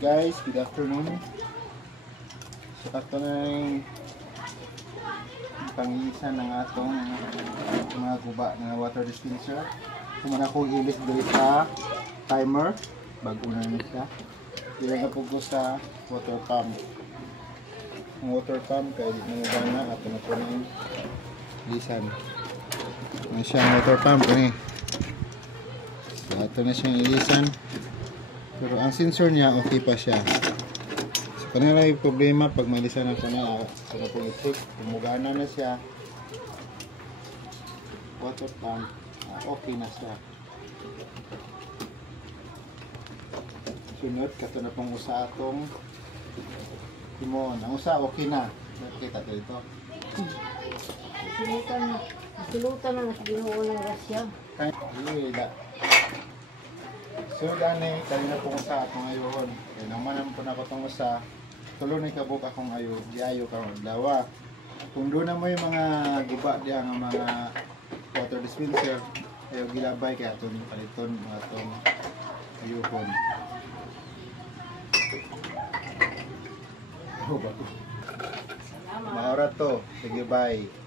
Guys, good afternoon. So ato na yung pangisan ng atong mga guba na water dispenser. Kumana ko ilis dito sa timer bago na siya. Dito na po ko sa water pump. Ang water pump kaya dito na gana ato na po na yung ilisan. Ano siyang water pump eh. So ato na siyang ilisan. Pero ang sensor niya okay pa siya. So kanina yung problema pag malisan ako na so na po i-check kumugana na siya. Water pump okay na siya. Sunod kato na pong usa atong timon. Ang usa okay na. Nakita ko ito. Silutan na sa Ginoo ng grasya. Kaya so gani kanina pong usa akong ayon. Kaya naman po na ko tong usa. Tulo na kabuk akong ayo. Diayo karon dawa. Kung doon na mo yung mga guba diya nga mga water dispenser ayo gilabay kaya aton paliton mga atong ayuhon. Oh, bago. Mga oras to. Sige, bye.